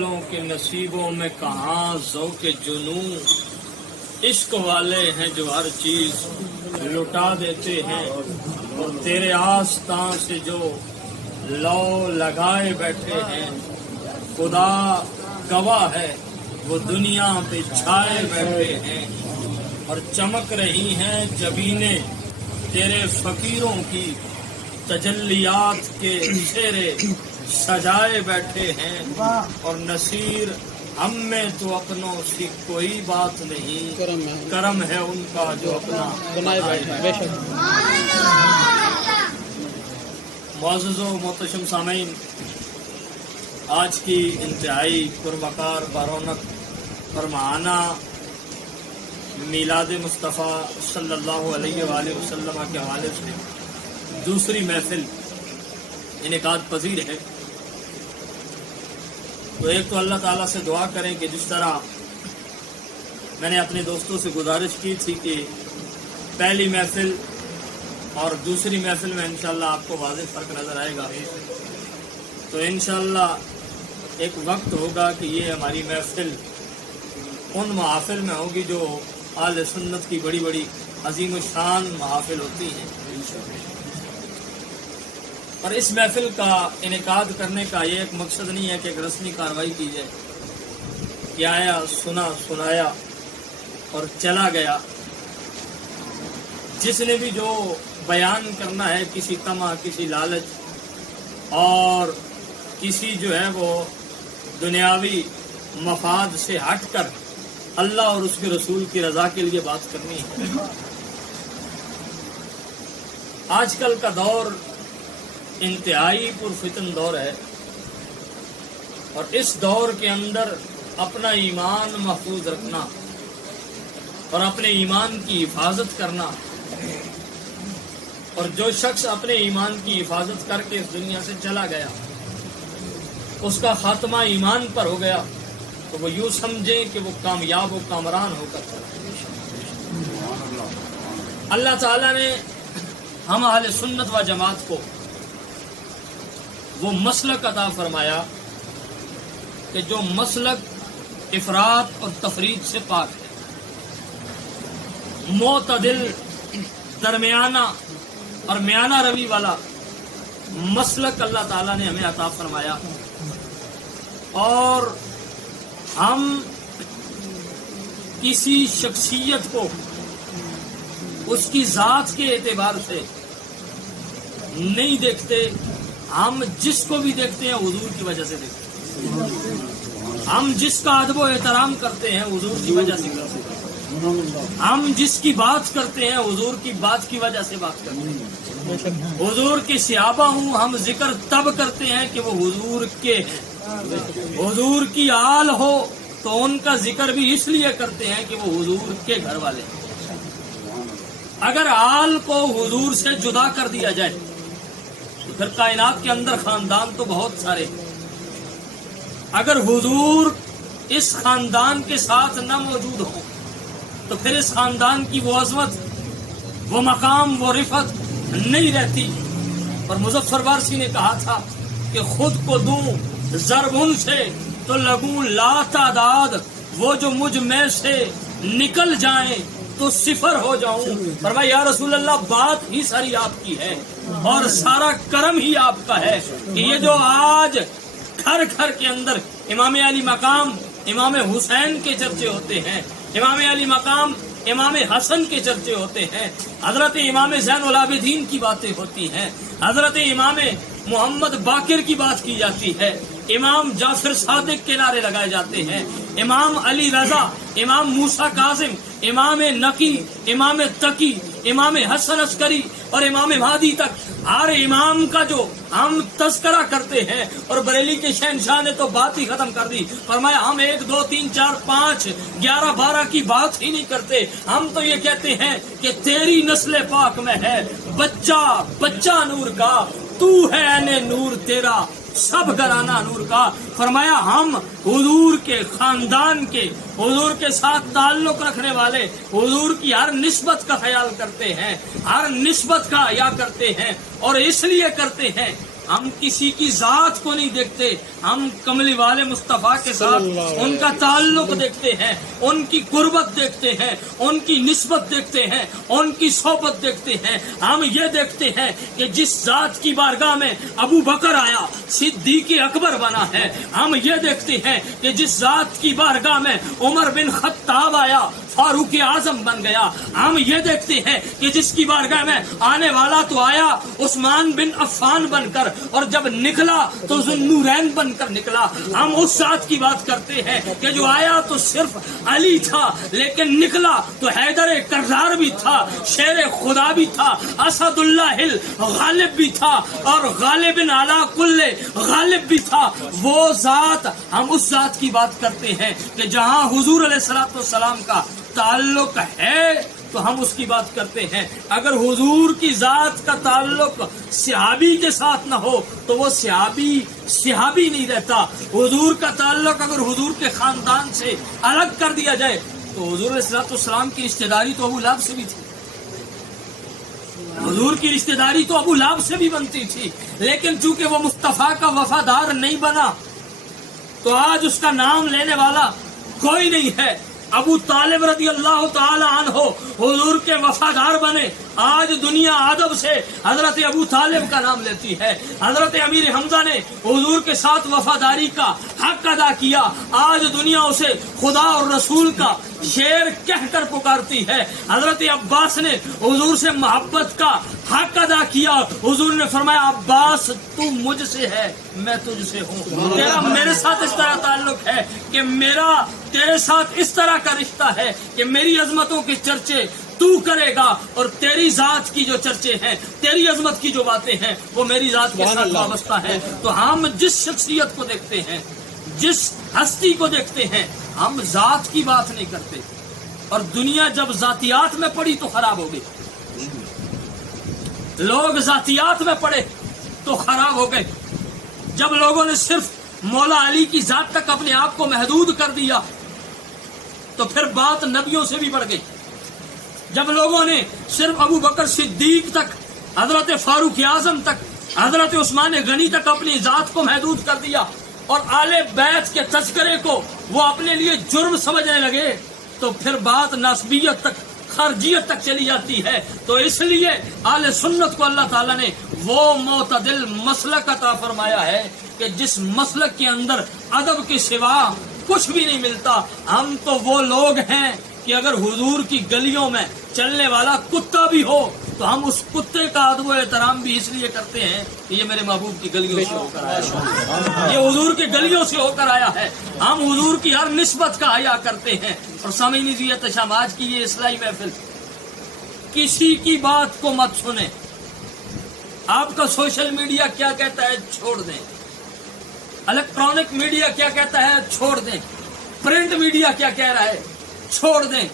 کے نصیبوں میں کہاں ذوق جنوں، عشق والے ہیں جو ہر چیز لٹا دیتے ہیں، اور تیرے آستان سے جو لو لگائے بیٹھے ہیں، خدا گواہ ہے وہ دنیا پہ چھائے بیٹھے ہیں، اور چمک رہی ہیں جبینیں تیرے فقیروں کی، تجلیات کے چہرے سجائے بیٹھے ہیں، اور نصیر ہم میں تو اپنوں کی کوئی بات نہیں، کرم ہے ان کا جو اپنا بنائے بیٹھے۔ معزز و محتشم سامعین، آج کی انتہائی پروقار بارونق فرمانہ میلاد مصطفیٰ صلی اللہ علیہ وآلہ وسلم کے حوالے سے دوسری محفل انعقاد پذیر ہے۔ تو ایک تو اللہ تعالیٰ سے دعا کریں کہ جس طرح میں نے اپنے دوستوں سے گزارش کی تھی کہ پہلی محفل اور دوسری محفل میں انشاءاللہ آپ کو واضح فرق نظر آئے گا، تو انشاءاللہ ایک وقت ہوگا کہ یہ ہماری محفل ان محافل میں ہوگی جو اہل سنت کی بڑی بڑی عظیم الشان محافل ہوتی ہیں، اور اس محفل کا انعقاد کرنے کا یہ ایک مقصد نہیں ہے کہ ایک رسمی کارروائی کی جائے کہ آیا سنا سنایا اور چلا گیا۔ جس نے بھی جو بیان کرنا ہے کسی طمع، کسی لالچ اور کسی جو ہے وہ دنیاوی مفاد سے ہٹ کر اللہ اور اس کے رسول کی رضا کے لیے بات کرنی ہے۔ آج کل کا دور انتہائی پرفتن دور ہے، اور اس دور کے اندر اپنا ایمان محفوظ رکھنا اور اپنے ایمان کی حفاظت کرنا، اور جو شخص اپنے ایمان کی حفاظت کر کے اس دنیا سے چلا گیا اس کا خاتمہ ایمان پر ہو گیا، تو وہ یوں سمجھیں کہ وہ کامیاب و کامران ہو کر چلا۔ اللہ تعالیٰ نے ہم اہل سنت و جماعت کو وہ مسلک عطا فرمایا کہ جو مسلک افراط اور تفریط سے پاک ہے، معتدل درمیانہ اور میانہ روی والا مسلک اللہ تعالیٰ نے ہمیں عطا فرمایا، اور ہم کسی شخصیت کو اس کی ذات کے اعتبار سے نہیں دیکھتے، ہم جس کو بھی دیکھتے ہیں حضور کی وجہ سے دیکھتے ہیں، ہم جس کا ادب و احترام کرتے ہیں حضور کی وجہ سے کرتے ہیں، ہم جس کی بات کرتے ہیں حضور کی بات کی وجہ سے بات کرتے ہیں، حضور کے صحابہ ہوں ہم ذکر تب کرتے ہیں کہ وہ حضور کے ہیں، حضور کی آل ہو تو ان کا ذکر بھی اس لیے کرتے ہیں کہ وہ حضور کے گھر والے ہیں۔ اگر آل کو حضور سے جدا کر دیا جائے تو پھر کائنات کے اندر خاندان تو بہت سارے ہیں، اگر حضور اس خاندان کے ساتھ نہ موجود ہو تو پھر اس خاندان کی وہ عظمت، وہ مقام، وہ رفعت نہیں رہتی۔ اور مظفر وارسی نے کہا تھا کہ خود کو دوں ضرب ان سے تو لگوں لا تعداد، وہ جو مجھ میں سے نکل جائیں تو صفر ہو جاؤں۔ فرمایا یا رسول اللہ بات ہی ساری آپ کی ہے اور سارا کرم ہی آپ کا ہے کہ یہ جو آج گھر گھر کے اندر امام علی مقام امام حسین کے چرچے ہوتے ہیں، امام علی مقام امام حسن کے چرچے ہوتے ہیں، حضرت امام زین العابدین کی باتیں ہوتی ہیں، حضرت امام محمد باقر کی بات کی جاتی ہے، امام جعفر صادق کے نعرے لگائے جاتے ہیں، امام علی رضا، امام موسیٰ کاظم، امام نقی، امام تقی، امام حسن عسکری اور امام مہدی تک ہر امام کا جو ہم تذکرہ کرتے ہیں، اور بریلی کے شہنشاہ نے تو بات ہی ختم کر دی، فرمایا ہم 1 2 3 4 5 11 12 کی بات ہی نہیں کرتے، ہم تو یہ کہتے ہیں کہ تیری نسل پاک میں ہے بچہ بچہ نور کا، تو ہے عین نور تیرا سب گھرانہ نور کا۔ فرمایا ہم حضور کے خاندان کے، حضور کے ساتھ تعلق رکھنے والے، حضور کی ہر نسبت کا خیال کرتے ہیں، ہر نسبت کا حیا کرتے ہیں، اور اس لیے کرتے ہیں ہم کسی کی ذات کو نہیں دیکھتے، ہم کملی والے مصطفیٰ کے ساتھ ان کا تعلق دیکھتے ہیں، ان کی قربت دیکھتے ہیں، ان کی نسبت دیکھتے ہیں، ان کی صحبت دیکھتے ہیں۔ ہم یہ دیکھتے ہیں کہ جس ذات کی بارگاہ میں ابو بکر آیا صدیق اکبر بنا ہے، ہم یہ دیکھتے ہیں کہ جس ذات کی بارگاہ میں عمر بن خطاب آیا فاروق اعظم بن گیا۔ ہم یہ دیکھتے ہیں کہ جس کی بارگاہ میں آنے والا تو آیا عثمان بن عفان بن کر، اور جب نکلا تو ذوالنورین بن کر نکلا۔ ہم اس ذات کی بات کرتے ہیں کہ جو آیا تو صرف علی تھا لیکن نکلا تو حیدر کرار بھی تھا، شیر خدا بھی تھا، اسد اللہ غالب بھی تھا، اور غالب علی کل غالب بھی تھا۔ وہ ذات، ہم اس ذات کی بات کرتے ہیں کہ جہاں حضور علیہ الصلوۃ والسلام کا تعلق ہے تو ہم اس کی بات کرتے ہیں۔ اگر حضور کی ذات کا تعلق صحابی کے ساتھ نہ ہو تو وہ صحابی نہیں رہتا۔ حضور کا تعلق اگر حضور کے خاندان سے الگ کر دیا جائے تو حضور علیہ الصلوۃ والسلام کی رشتہ داری تو ابو لہب سے بھی تھی، حضور کی رشتہ داری تو ابو لہب سے بھی بنتی تھی، لیکن چونکہ وہ مصطفیٰ کا وفادار نہیں بنا تو آج اس کا نام لینے والا کوئی نہیں ہے۔ ابو طالب رضی اللہ تعالی عنہ حضور کے وفادار بنے، آج دنیا ادب سے حضرت ابو طالب کا نام لیتی ہے۔ حضرت امیر حمزہ نے حضور کے ساتھ وفاداری کا حق ادا کیا، آج دنیا اسے خدا اور رسول کا شیر کہہ کر پکارتی ہے۔ حضرت عباس نے حضور سے محبت کا حق ادا کیا، حضور نے فرمایا عباس تو مجھ سے ہے میں تجھ سے ہوں، تیرا میرے ساتھ اس طرح تعلق ہے کہ میرا تیرے ساتھ اس طرح کا رشتہ ہے کہ میری عظمتوں کے چرچے تو کرے گا، اور تیری ذات کی جو چرچے ہیں، تیری عظمت کی جو باتیں ہیں وہ میری ذات کے ساتھ وابستہ ہے۔ تو ہم جس شخصیت کو دیکھتے ہیں، جس ہستی کو دیکھتے ہیں، ہم ذات کی بات نہیں کرتے۔ اور دنیا جب ذاتیات میں پڑی تو خراب ہو گئی، لوگ ذاتیات میں پڑے تو خراب ہو گئے۔ جب لوگوں نے صرف مولا علی کی ذات تک اپنے آپ کو محدود کر دیا تو پھر بات نبیوں سے بھی بڑھ گئی۔ جب لوگوں نے صرف ابو بکر صدیق تک، حضرت فاروق اعظم تک، حضرت عثمان غنی تک اپنی ذات کو محدود کر دیا اور آل بیت کے تذکرے کو وہ اپنے لیے جرم سمجھنے لگے تو پھر بات نسبیت تک، خارجیت تک چلی جاتی ہے۔ تو اس لیے آل سنت کو اللہ تعالیٰ نے وہ معتدل مسلک عطا فرمایا ہے کہ جس مسلک کے اندر ادب کے سوا کچھ بھی نہیں ملتا۔ ہم تو وہ لوگ ہیں کہ اگر حضور کی گلیوں میں چلنے والا کتا بھی ہو تو ہم اس کتے کا ادب و احترام بھی اس لیے کرتے ہیں کہ یہ میرے محبوب کی گلیوں سے ہو کر آیا، یہ حضور کی گلیوں سے ہو کر آیا ہے۔ ہم حضور کی ہر نسبت کا حیا کرتے ہیں۔ اور سمجھ لیجیے تشاماج کی یہ اصلاحی محفل، کسی کی بات کو مت سنیں۔ آپ کا سوشل میڈیا کیا کہتا ہے چھوڑ دیں، الیکٹرانک میڈیا کیا کہتا ہے چھوڑ دیں، پرنٹ میڈیا کیا کہہ رہا ہے چھوڑ دیں۔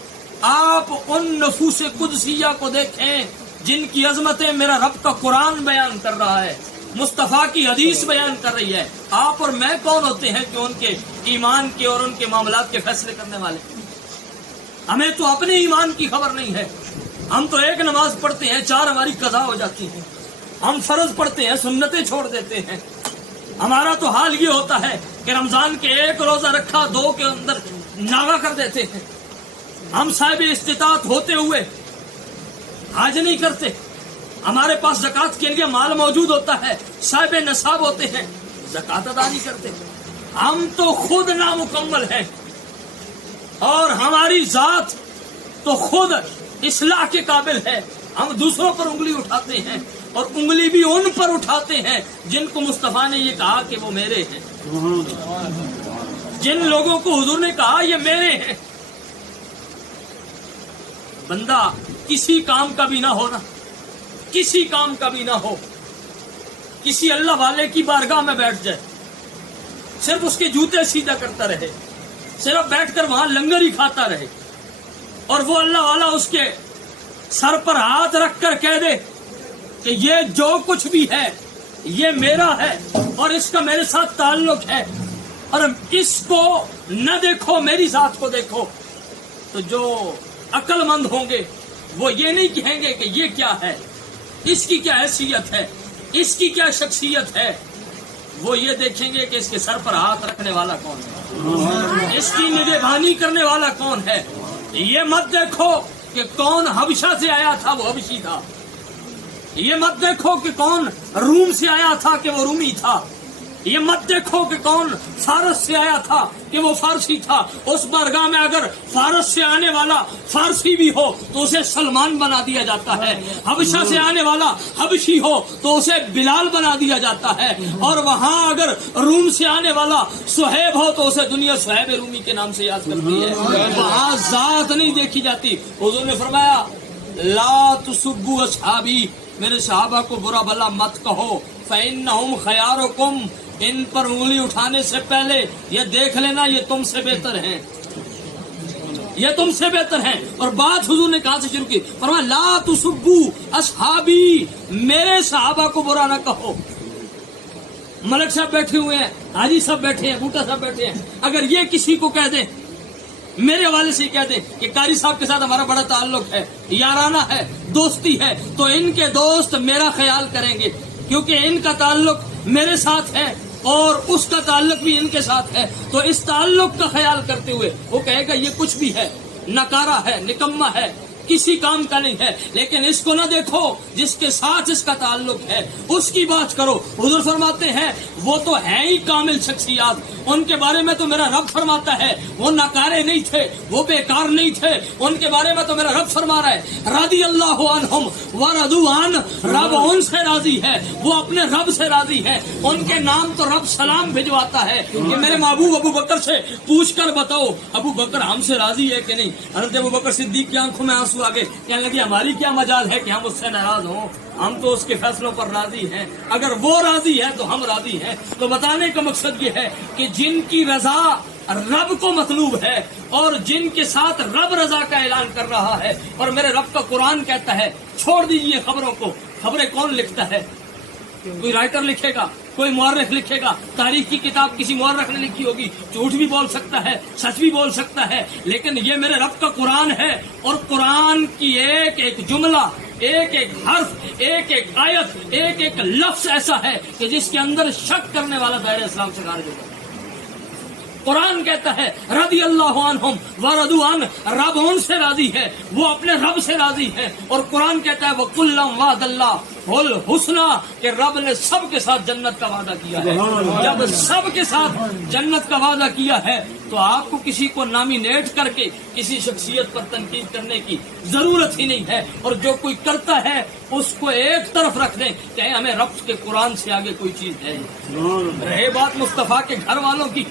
آپ ان نفوس قدسیہ کو دیکھیں جن کی عظمتیں میرا رب کا قرآن بیان کر رہا ہے، مصطفیٰ کی حدیث بیان کر رہی ہے۔ آپ اور میں کون ہوتے ہیں کہ ان کے ایمان کے اور ان کے معاملات کے فیصلے کرنے والے؟ ہمیں تو اپنے ایمان کی خبر نہیں ہے۔ ہم تو ایک نماز پڑھتے ہیں، 4 ہماری قضا ہو جاتی ہیں۔ ہم فرض پڑھتے ہیں، سنتیں چھوڑ دیتے ہیں۔ ہمارا تو حال یہ ہوتا ہے کہ رمضان کے 1 روزہ رکھا، 2 کے اندر ناغا کر دیتے ہیں۔ ہم صاحب استطاعت ہوتے ہوئے حج نہیں کرتے، ہمارے پاس زکوٰۃ کے لیے مال موجود ہوتا ہے، صاحب نصاب ہوتے ہیں، زکوٰۃ ادا نہیں کرتے۔ ہم تو خود نامکمل ہیں اور ہماری ذات تو خود اصلاح کے قابل ہے۔ ہم دوسروں پر انگلی اٹھاتے ہیں اور انگلی بھی ان پر اٹھاتے ہیں جن کو مصطفیٰ نے یہ کہا کہ وہ میرے ہیں، جن لوگوں کو حضور نے کہا یہ میرے ہیں۔ بندہ کسی کام کا بھی نہ ہونا، کسی کام کا بھی نہ ہو، کسی اللہ والے کی بارگاہ میں بیٹھ جائے، صرف اس کے جوتے سیدھا کرتا رہے، صرف بیٹھ کر وہاں لنگر ہی کھاتا رہے، اور وہ اللہ والا اس کے سر پر ہاتھ رکھ کر کہہ دے کہ یہ جو کچھ بھی ہے یہ میرا ہے اور اس کا میرے ساتھ تعلق ہے، اور اس کو نہ دیکھو میری ذات کو دیکھو، تو جو عقل مند ہوں گے وہ یہ نہیں کہیں گے کہ یہ کیا ہے، اس کی کیا حیثیت ہے، اس کی کیا شخصیت ہے، وہ یہ دیکھیں گے کہ اس کے سر پر ہاتھ رکھنے والا کون ہے، اس کی نگہبانی کرنے والا کون ہے۔ یہ مت دیکھو کہ کون حبشہ سے آیا تھا، وہ حبشی تھا۔ یہ مت دیکھو کہ کون روم سے آیا تھا کہ وہ رومی تھا۔ یہ مت دیکھو کہ کون فارس سے آیا تھا کہ وہ فارسی تھا۔ اس بارگاہ میں اگر فارس سے آنے والا فارسی بھی ہو تو اسے سلمان بنا دیا جاتا ہے، حبشہ سے آنے والا حبشی ہو تو اسے بلال بنا دیا جاتا ہے، اور وہاں اگر روم سے آنے والا صہیب ہو تو اسے دنیا صہیب رومی کے نام سے یاد کرتی ہے۔ وہاں ذات نہیں دیکھی جاتی۔ حضور نے فرمایا لا تسبوا اصحابی، میرے صحابہ کو برا بلا مت کہو، فإنہم خیارکم، ان پر انگلی اٹھانے سے پہلے یہ دیکھ لینا یہ تم سے بہتر ہیں، یہ تم سے بہتر ہیں۔ اور بات حضور نے کہاں سے شروع کی، فرمایا لا تسبوا اصحابی، میرے صحابہ کو برا نہ کہو۔ ملک صاحب بیٹھے ہوئے ہیں، حاجی صاحب بیٹھے ہیں، بوٹا صاحب بیٹھے ہیں، اگر یہ کسی کو کہہ دیں، میرے والے سے کہہ دیں کہ قاری صاحب کے ساتھ ہمارا بڑا تعلق ہے، یارانہ ہے، دوستی ہے، تو ان کے دوست میرا خیال کریں گے کیونکہ ان کا تعلق میرے ساتھ ہے اور اس کا تعلق بھی ان کے ساتھ ہے، تو اس تعلق کا خیال کرتے ہوئے وہ کہے گا یہ کچھ بھی ہے، نکارا ہے، نکما ہے، کسی کام کا نہیں ہے، لیکن اس کو نہ دیکھو جس کے ساتھ اس کا تعلق ہے، اس کی بات کرو۔ حضور فرماتے ہیں وہ تو ہے ہی کامل شخصیات، ان کے بارے میں تو میرا رب فرماتا ہے وہ ناکارے نہیں تھے، وہ بیکار نہیں تھے، ان کے بارے میں تو میرا رب فرما رہا ہے رضی اللہ عنہم ورضوا عنہ، رب ان سے راضی ہے، وہ اپنے رب سے راضی ہے، ان کے نام تو رب سلام بھجواتا ہے کہ میرے محبوب ابو بکر سے پوچھ کر بتاؤ ابو بکر ہم سے راضی ہے کہ نہیں۔ حضرت ابو بکر صدیق کی آنکھوں میں آنسو آگے، کہنے لگے ہماری کیا مجال ہے کہ ہم اس سے ناراض ہوں، ہم تو اس کے فیصلوں پر راضی ہیں، اگر وہ راضی ہے تو ہم راضی ہیں۔ تو بتانے کا مقصد یہ ہے کہ جن کی رضا رب کو مطلوب ہے اور جن کے ساتھ رب رضا کا اعلان کر رہا ہے، اور میرے رب کا قرآن کہتا ہے چھوڑ دیجئے خبروں کو، خبریں کون لکھتا ہے، کوئی رائٹر لکھے گا، کوئی مورخ لکھے گا، تاریخ کی کتاب کسی مورخ نے لکھی ہوگی، جھوٹ بھی بول سکتا ہے، سچ بھی بول سکتا ہے، لیکن یہ میرے رب کا قرآن ہے، اور قرآن کی ایک ایک جملہ، ایک ایک حرف، ایک ایک آیت، ایک ایک لفظ ایسا ہے کہ جس کے اندر شک کرنے والا دائرہ اسلام سے خارج ہوگا۔ قرآن کہتا ہے رضی اللہ عنہم ورضوا عنہ، رب ان سے راضی ہے، وہ اپنے رب سے راضی ہے، اور قرآن کہتا ہے وَكُلًّا وَعَدَ اللَّهُ الْحُسْنَىٰ، کہ رب نے سب کے ساتھ جنت کا وعدہ کیا ہے۔ جب سب کے ساتھ جنت کا وعدہ کیا ہے تو آپ کو کسی کو نامینیٹ کر کے کسی شخصیت پر تنقید کرنے کی ضرورت ہی نہیں ہے، اور جو کوئی کرتا ہے اس کو ایک طرف رکھ دیں کہ ہمیں رب کے قرآن سے آگے کوئی چیز ہے۔ رہے بات مصطفیٰ کے گھر والوں کی،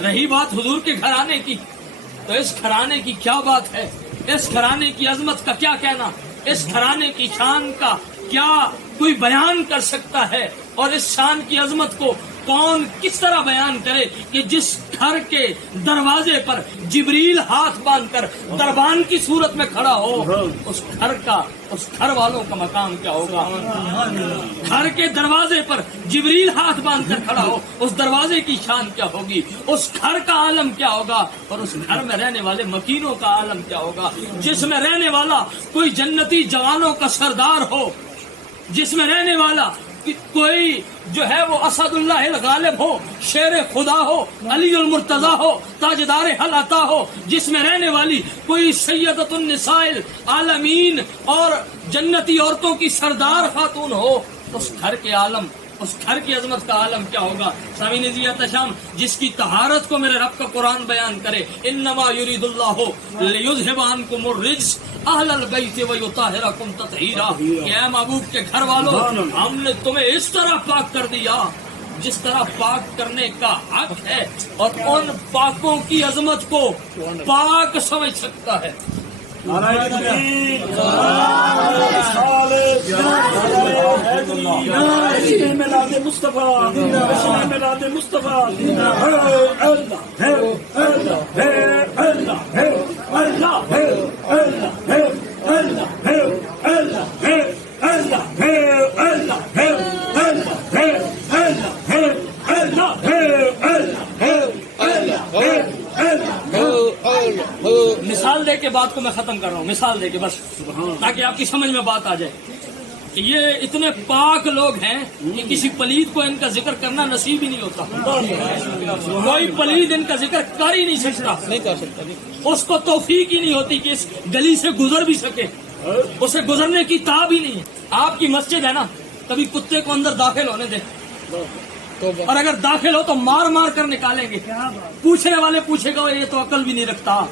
رہی بات حضور کے گھرانے کی، تو اس گھرانے کی کیا بات ہے، اس گھرانے کی عظمت کا کیا کہنا، اس گھرانے کی شان کا کیا کوئی بیان کر سکتا ہے، اور اس شان کی عظمت کو کون کس طرح بیان کرے کہ جس گھر کے دروازے پر جبریل ہاتھ باندھ کر دربان کی صورت میں کھڑا ہو، اس گھر کا، اس گھر والوں کا مقام کیا ہوگا۔ گھر کے دروازے پر جبریل ہاتھ باندھ کر کھڑا ہو، اس دروازے کی شان کیا ہوگی، اس گھر کا عالم کیا ہوگا، اور اس گھر میں رہنے والے مکینوں کا عالم کیا ہوگا، جس میں رہنے والا کوئی جنتی جوانوں کا سردار ہو، جس میں رہنے والا کوئی جو ہے وہ اسد اللہ الغالب ہو، شیر خدا ہو، علی المرتضی ہو، تاجدار حل عطا ہو، جس میں رہنے والی کوئی سیدۃ النساء العالمین اور جنتی عورتوں کی سردار خاتون ہو، اس گھر کے عالم، اس گھر کی عظمت کا عالم کیا ہوگا۔ سامعین ضیاء تشام، جس کی طہارت کو میرے رب کا قرآن بیان کرے، انما یرید اللہ لیذھب عنکم الرجس اہل البیت ویطہرکم تطہیرا، کہ اے محبوب کے گھر والوں، ہم نے تمہیں اس طرح پاک کر دیا جس طرح پاک کرنے کا حق ہے، اور ان پاکوں کی عظمت کو پاک سمجھ سکتا ہے۔ میلاد مصطفیٰ، میلاد مصطفیٰ، مثال دے کے بات کو میں ختم کر رہا ہوں، مثال دے کے بس، تاکہ آپ کی سمجھ میں بات آ جائے۔ کہ یہ اتنے پاک لوگ ہیں کہ کسی پلید کو ان کا ذکر کرنا نصیب ہی نہیں ہوتا. کوئی پلید ان کا ذکر کر ہی نہیں سکتا, نہیں کر سکتا. اس کو توفیق ہی نہیں ہوتی کہ اس گلی سے گزر بھی سکے, اسے گزرنے کی تاب ہی نہیں ہے. آپ کی مسجد ہے نا, کبھی کتے کو اندر داخل ہونے دیں, اور اگر داخل ہو تو مار مار کر نکالیں گے. پوچھنے والے پوچھے گا یہ تو عقل بھی نہیں رکھتا,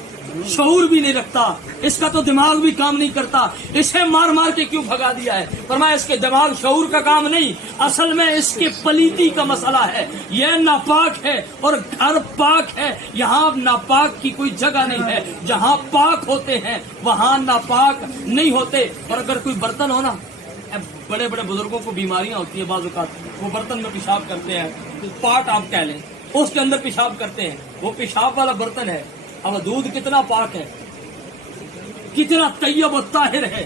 شعور بھی نہیں رکھتا, اس کا تو دماغ بھی کام نہیں کرتا, اسے مار مار کے کیوں بھگا دیا ہے؟ فرمایا اس کے دماغ شعور کا کام نہیں, اصل میں اس کے پلیتی کا مسئلہ ہے. یہ ناپاک ہے اور گھر پاک ہے. یہاں ناپاک کی کوئی جگہ نہیں ہے. جہاں پاک ہوتے ہیں وہاں ناپاک نہیں ہوتے. اور اگر کوئی برتن ہو نا, بڑے بڑے بزرگوں کو بیماریاں ہوتی ہیں بعض اوقات, وہ برتن میں پیشاب کرتے ہیں, پاٹ آپ کہہ لیں, اس کے اندر پیشاب کرتے ہیں, وہ پیشاب والا برتن ہے. اب دودھ کتنا پاک ہے, کتنا طیب و طاہر ہے,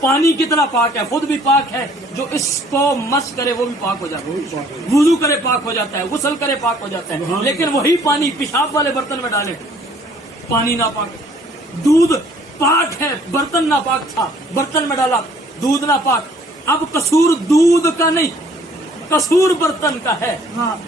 پانی کتنا پاک ہے, خود بھی پاک ہے, جو اس کو مس کرے وہ بھی پاک ہو جاتا ہے, وضو کرے پاک ہو جاتا ہے, غسل کرے پاک ہو جاتا ہے. لیکن وہی پانی پیشاب والے برتن میں ڈالے, پانی ناپاک ہے. دودھ پاک ہے, برتن ناپاک تھا, برتن میں ڈالا, دودھ ناپاک. اب قصور دودھ کا نہیں, قصور برتن کا ہے,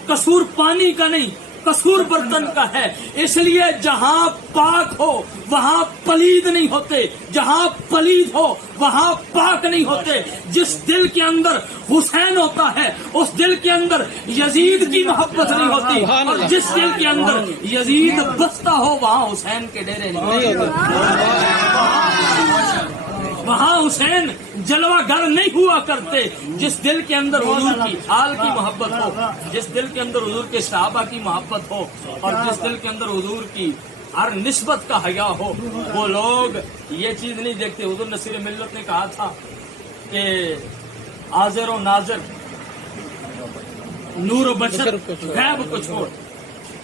قصور پانی کا نہیں, قصور برتن کا ہے. اس لیے جہاں پاک ہو وہاں پلید نہیں ہوتے, جہاں پلید ہو وہاں پاک نہیں ہوتے. جس دل کے اندر حسین ہوتا ہے اس دل کے اندر یزید کی محبت نہیں ہوتی, اور جس دل کے اندر یزید بستا ہو وہاں حسین کے ڈیرے نہیں ہوتے, وہاں حسین جلوہ گر نہیں ہوا کرتے. جس دل کے اندر حضور کی حال کی محبت ہو, جس دل کے اندر حضور کے صحابہ کی محبت ہو, اور جس دل کے اندر حضور کی ہر نسبت کا حیا ہو, وہ لوگ یہ چیز نہیں دیکھتے. حضور نصیر ملت نے کہا تھا کہ حاضر و ناظر, نور و بشر غیب کو چھوڑ,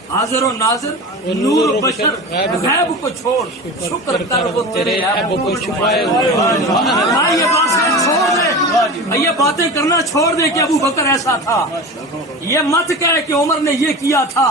حاضر و ناظر نور و بشر غیب کو چھوڑ, شکر کر وہ تیرے عیب کو چھپائے. یہ باتیں چھوڑ دے, یہ باتیں کرنا چھوڑ دے کہ ابو بکر ایسا تھا. یہ مت کہے کہ عمر نے یہ کیا تھا,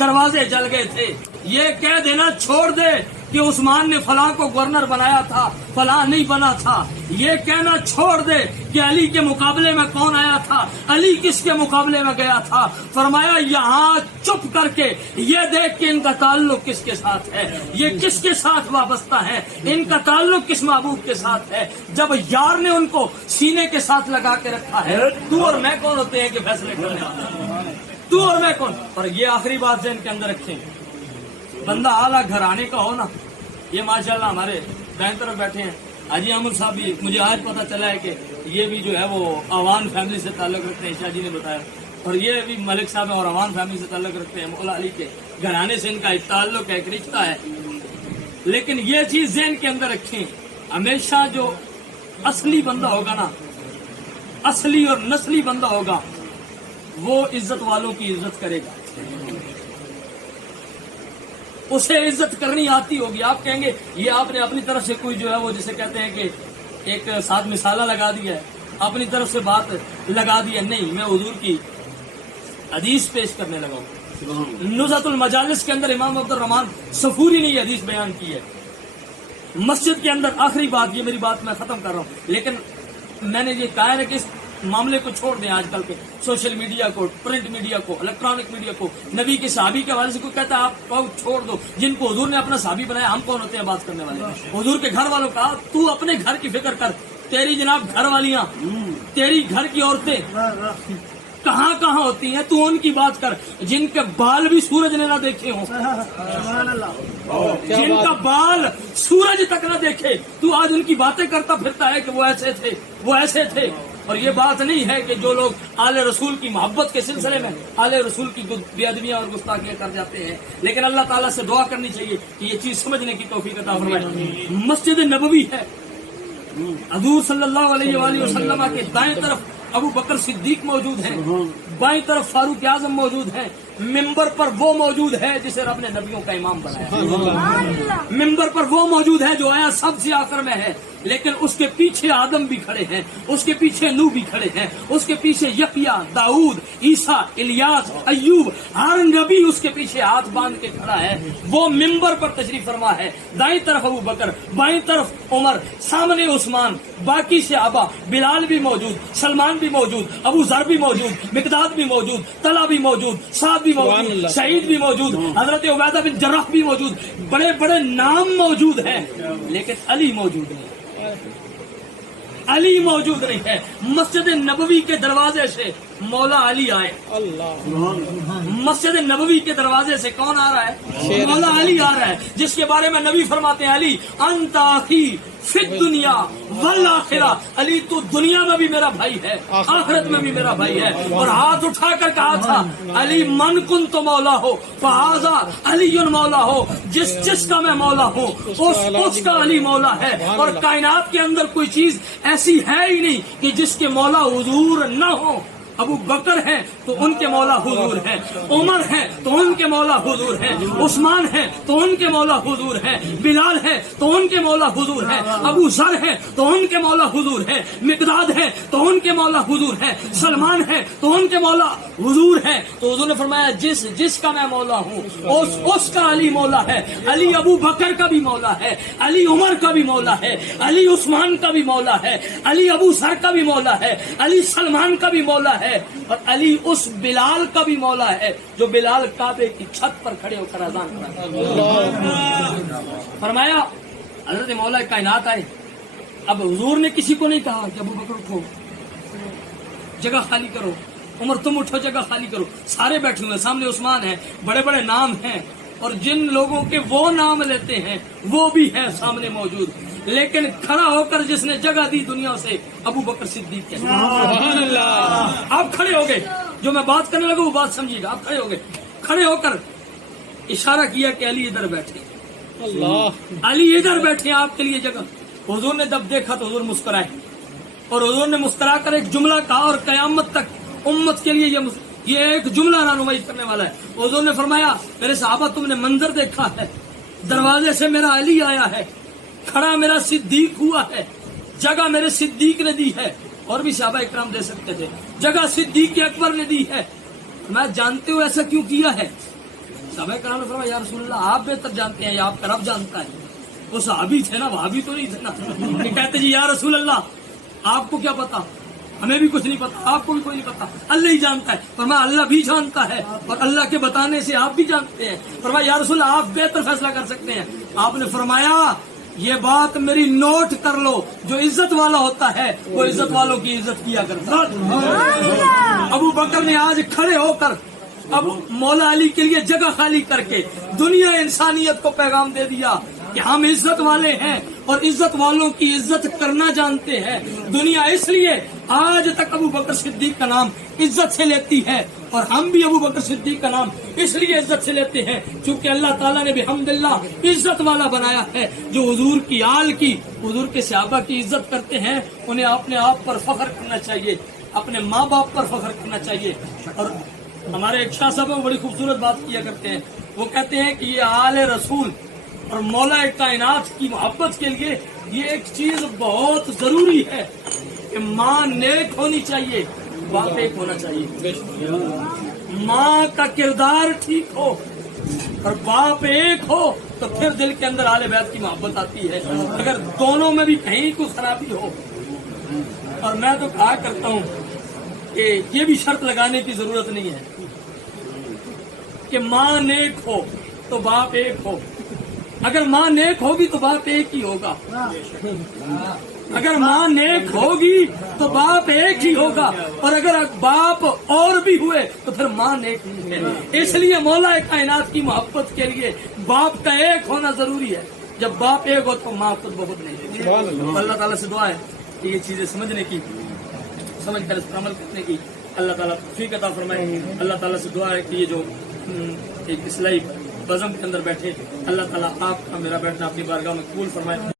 دروازے جل گئے تھے. یہ کہہ دینا چھوڑ دے کہ عثمان نے فلاں کو گورنر بنایا تھا, فلاں نہیں بنا تھا. یہ کہنا چھوڑ دے کہ علی کے مقابلے میں کون آیا تھا, علی کس کے مقابلے میں گیا تھا. فرمایا یہاں چپ کر کے یہ دیکھ کہ ان کا تعلق کس کے ساتھ ہے, یہ کس کے ساتھ وابستہ ہے, ان کا تعلق کس محبوب کے ساتھ ہے. جب یار نے ان کو سینے کے ساتھ لگا کے رکھا ہے, تو اور میں کون ہوتے ہیں کہ فیصلے کرنے والے, تو اور میں کون. اور یہ آخری بات ذہن کے اندر رکھیں, بندہ اعلیٰ گھرانے کا ہو نا. یہ ماشاءاللہ ہمارے بہن طرف بیٹھے ہیں حاجی احمد صاحب بھی, مجھے آج پتا چلا ہے کہ یہ بھی جو ہے وہ عوان فیملی سے تعلق رکھتے ہیں, شاہ جی نے بتایا. اور یہ بھی ملک صاحب اور عوان فیملی سے تعلق رکھتے ہیں, مولا علی کے گھرانے سے ان کا ایک تعلق ہے, ایک رشتہ ہے. لیکن یہ چیز ذہن کے اندر رکھیں, ہمیشہ جو اصلی بندہ ہوگا نا, اصلی اور نسلی بندہ ہوگا, وہ عزت والوں کی عزت کرے گا, اسے عزت کرنی آتی ہوگی. آپ کہیں گے یہ آپ نے اپنی طرف سے کوئی جو ہے وہ جسے کہتے ہیں کہ ایک ساتھ مثالہ لگا دیا ہے, اپنی طرف سے بات لگا دی ہے. نہیں, میں حضور کی حدیث پیش کرنے لگا ہوں. نزہۃ المجالس کے اندر امام عبد الرحمن صفوری نے یہ حدیث بیان کی ہے. مسجد کے اندر آخری بات, یہ میری بات میں ختم کر رہا ہوں, لیکن میں نے یہ کہا ہے کہ اس معاملے کو چھوڑ دیں. آج کل کے سوشل میڈیا کو, پرنٹ میڈیا کو, الیکٹرانک میڈیا کو, نبی کے صحابی کے حوالے سے کوئی کہتا ہے آپ چھوڑ دو. جن کو حضور نے اپنا صحابی بنایا, ہم کون ہوتے ہیں بات کرنے والے. حضور کے گھر والوں کا تو اپنے گھر کی فکر کر. تیری جناب گھر والیاں, تیری گھر کی عورتیں کہاں کہاں ہوتی ہیں, تو ان کی بات کر. جن کے بال بھی سورج نے نہ دیکھے ہوں, جن کا بال سورج تک نہ دیکھے, تو آج ان کی باتیں کرتا پھرتا ہے کہ وہ ایسے تھے, وہ ایسے تھے. اور یہ بات نہیں ہے کہ جو لوگ آل رسول کی محبت کے سلسلے میں آل رسول کی بے ادبیاں اور گستاخیاں کر جاتے ہیں. لیکن اللہ تعالیٰ سے دعا کرنی چاہیے کہ یہ چیز سمجھنے کی توفیق عطا فرمائے. مسجد نبوی ہے, حضور صلی اللہ علیہ وآلہ وسلم کے دائیں طرف ابو بکر صدیق موجود ہیں, بائیں طرف فاروق اعظم موجود ہیں, منبر پر وہ موجود ہے جسے رب نے نبیوں کا امام بنایا. منبر پر وہ موجود ہے جو آیا سب سے آخر میں ہے, لیکن اس کے پیچھے آدم بھی کھڑے ہیں, اس کے پیچھے نوح بھی کھڑے ہیں, اس کے پیچھے یحییٰ, داؤد, عیسیٰ, الیاس, ایوب, ہر نبی اس کے پیچھے ہاتھ باندھ کے کھڑا ہے. وہ منبر پر تشریف فرما ہے. دائیں طرف ابو بکر, بائیں طرف عمر, سامنے عثمان, باقی صحابہ, بلال بھی موجود, سلمان بھی موجود, ابو ذر بھی موجود, مقداد بھی موجود, طلحہ بھی موجود, سعد بھی موجود, سعید بھی موجود, حضرت عبیدہ بن جراح بھی موجود. بڑے بڑے نام موجود ہیں, لیکن علی موجود نہیں. علی موجود نہیں ہے. مسجد نبوی کے دروازے سے مولا علی آئے. مسجد نبوی کے دروازے سے کون آ رہا ہے؟ مولا علی آ رہا ہے, جس کے بارے میں نبی فرماتے ہیں علی انت اخی فی الدنیا والآخرہ. علی تو دنیا میں بھی میرا بھائی ہے, آخرت میں بھی میرا بھائی ہے. اور ہاتھ اٹھا کر کہا تھا علی من کنت مولا ہو فہذا علی مولا ہو. جس کا میں مولا ہوں اس کا علی مولا ہے. اور کائنات کے اندر کوئی چیز ایسی ہے ہی نہیں کہ جس کے مولا حضور نہ ہو. ابو بکر ہیں تو ان کے مولا حضور ہیں, عمر ہیں تو ان کے مولا حضور ہیں, عثمان ہیں تو ان کے مولا حضور ہیں, بلال ہیں تو ان کے مولا حضور ہیں, ابو ذر ہیں تو ان کے مولا حضور ہیں, مقداد ہیں تو ان کے مولا حضور ہیں, سلمان ہیں تو ان کے مولا حضور ہیں. تو حضور نے فرمایا جس کا میں مولا ہوں اس کا علی مولا ہے. علی ابو بکر کا بھی مولا ہے, علی عمر کا بھی مولا ہے, علی عثمان کا بھی مولا ہے, علی ابو ذر کا بھی مولا ہے, علی سلمان کا بھی مولا ہے, اور علی اس بلال کا بھی مولا ہے جو بلال کعبے کی چھت پر کھڑے ہو کر اذان کرتا. فرمایا حضرت مولا کائنات آئے. اب حضور نے کسی کو نہیں کہا کہ ابو بکر اٹھو جگہ خالی کرو, عمر تم اٹھو جگہ خالی کرو. سارے بیٹھے ہوئے, سامنے عثمان ہیں, بڑے بڑے نام ہیں, اور جن لوگوں کے وہ نام لیتے ہیں وہ بھی ہیں سامنے موجود. لیکن کھڑا ہو کر جس نے جگہ دی دنیا سے ابو بکر صدیق کے. آپ کھڑے ہو گئے, جو میں بات کرنے لگا وہ بات سمجھیے گا. آپ کھڑے ہو گئے, کھڑے ہو کر اشارہ کیا کہ علی ادھر بیٹھے, علی ادھر بیٹھے, آپ کے لیے جگہ. حضور نے جب دیکھا تو حضور مسکرائے, اور حضور نے مسکرا کر ایک جملہ کہا, اور قیامت تک امت کے لیے یہ ایک جملہ رہنمائی کرنے والا ہے. حضور نے فرمایا میرے صحابہ تم نے منظر دیکھا ہے, دروازے سے میرا علی آیا ہے, کھڑا میرا صدیق ہوا ہے, جگہ میرے صدیق نے دی ہے. اور بھی صحابہ اکرام دے سکتے تھے, جگہ صدیق اکبر نے دی ہے. میں جانتے ہو ایسا کیوں کیا ہے؟ صحابہ اکرام نے فرمایا یا رسول اللہ آپ بہتر جانتے ہیں یا آپ کا رب جانتا ہے. وہ صحابی تھے نا, وہابی تو نہیں تھے نا. کہتے جی یا رسول اللہ آپ کو کیا پتا, ہمیں بھی کچھ نہیں پتا, آپ کو بھی کوئی نہیں پتا, اللہ ہی جانتا ہے. فرمایا اللہ بھی جانتا ہے, اور اللہ کے بتانے سے آپ بھی جانتے ہیں. فرمایا یا رسول اللہ آپ بہتر فیصلہ کر سکتے ہیں. آپ نے فرمایا یہ بات میری نوٹ کر لو, جو عزت والا ہوتا ہے وہ عزت والوں کی عزت کیا کرتا ہے. ابو بکر نے آج کھڑے ہو کر اب مولا علی کے لیے جگہ خالی کر کے دنیا انسانیت کو پیغام دے دیا کہ ہم عزت والے ہیں اور عزت والوں کی عزت کرنا جانتے ہیں. دنیا اس لیے آج تک ابو بکر صدیق کا نام عزت سے لیتی ہے, اور ہم بھی ابو بکر صدیق کا نام اس لیے عزت سے لیتے ہیں کیونکہ اللہ تعالیٰ نے بحمداللہ عزت والا بنایا ہے, جو حضور کی آل کی, حضور کے صحابہ کی عزت کرتے ہیں. انہیں اپنے آپ پر فخر کرنا چاہیے, اپنے ماں باپ پر فخر کرنا چاہیے. اور ہمارے ایک شاہ صاحب بڑی خوبصورت بات کیا کرتے ہیں, وہ کہتے ہیں کہ یہ آل رسول اور مولا کائنات کی محبت کے لیے یہ ایک چیز بہت ضروری ہے کہ ماں نیک ہونی چاہیے, باپ ایک ہونا چاہیے. ماں کا کردار ٹھیک ہو اور باپ ایک ہو تو پھر دل کے اندر آل بیت کی محبت آتی ہے. اگر دونوں میں بھی کہیں کوئی خرابی ہو, اور میں تو کہا کرتا ہوں کہ یہ بھی شرط لگانے کی ضرورت نہیں ہے کہ ماں نیک ہو تو باپ ایک ہو. اگر ماں نیک ہوگی تو باپ ایک ہی ہوگا, اگر ماں نیک ہوگی تو باپ ایک ہی ہوگا, اور اگر باپ اور بھی ہوئے تو پھر ماں نیک نہیں ہے. اس لیے مولا کائنات کی محبت کے لیے باپ کا ایک ہونا ضروری ہے. جب باپ ایک ہو تو ماں خود بہت نہیں. اللہ تعالیٰ سے دعا ہے کہ یہ چیزیں سمجھنے کی, سمجھ کر اس پر عمل کرنے کی اللہ تعالیٰ توفیق عطا فرمائے. اللہ تعالیٰ سے دعا ہے کہ یہ جو ایک اصلاحی بزم کے اندر بیٹھے, اللہ تعالیٰ آپ کا میرا بیٹھنا اپنی بارگاہ میں قبول فرمائے.